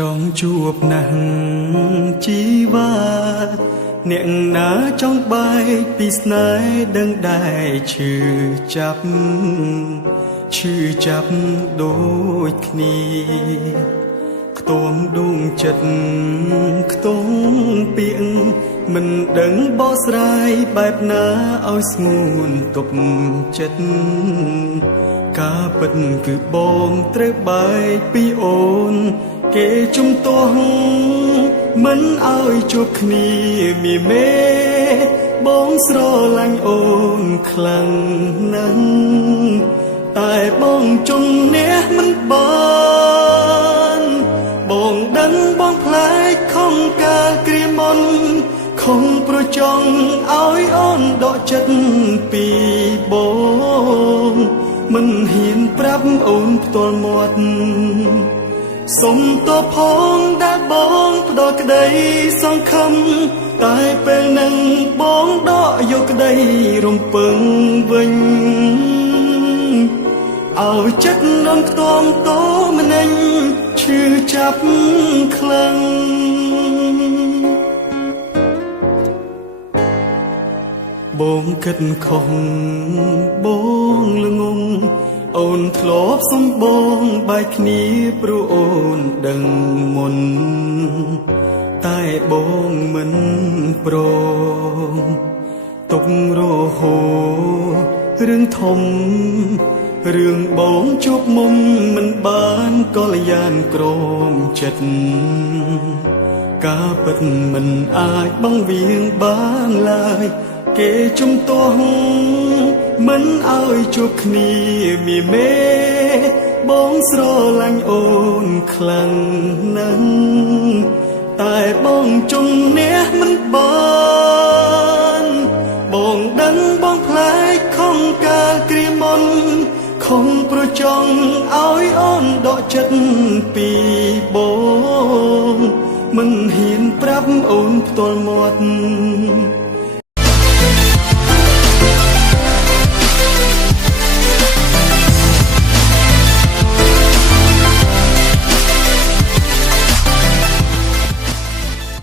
ចង់ជួបណាស់ជីវ៉ាអ្នកណាចង់បែកពីស្នេហ៍ដឹងដែរឈឺចាប់ដូចគ្នាខ្ទមដួងចិត្តខ្ទង់ពាក្យមិនដឹងបកស្រាយបែបណាឲ្យស្ងួនទប់ចិត្តការពិតគឺបងត្រូវបែកពីអូនគេជំទាស់មិនឲ្យជួបគ្នាមីមេបងស្រឡាញ់អូនខ្លាំងណាស់តែបងជំនះមិនបានបងដឹងបងផ្លែកខំការគ្រាមុនខំប្រចង់ឲ្យអូនដកចិត្តពីបងមិនហ៊ានប្រាប់អូនផ្ទាល់មាត់សុំតបផងដែលបងផ្ដោក្តីសង្ឃឹមតែពេលនឹងបងដកយកក្តីរំពឹងវិញឲ្យចិត្តនំខ្ទមតោម្នេញឈឺចាប់ខ្លាំងបងគិតខុសបងល្ងងអូនធ្លាប់សំបងបែកគ្នាព្រោះអូនដឹងមុនតែបងមិនព្រមទុករហូតរឿងធំរឿងបងជួបមុំមិនបានកល្យានក្រមចិត្តការពិតមិនអាចបងវៀងបានឡើយគេជំទាស់មិនឲ្យជួបគ្នាមីមេបងស្រឡាញ់អូនខ្លាំងណាស់តែបងជំនះមិនបានបងដឹងបងផ្លែកខំការគ្រាមុនខំប្រចង់ឲ្យអូនដកចិត្តពីបងមិនហ៊ានប្រាប់អូនផ្ទាល់មាត់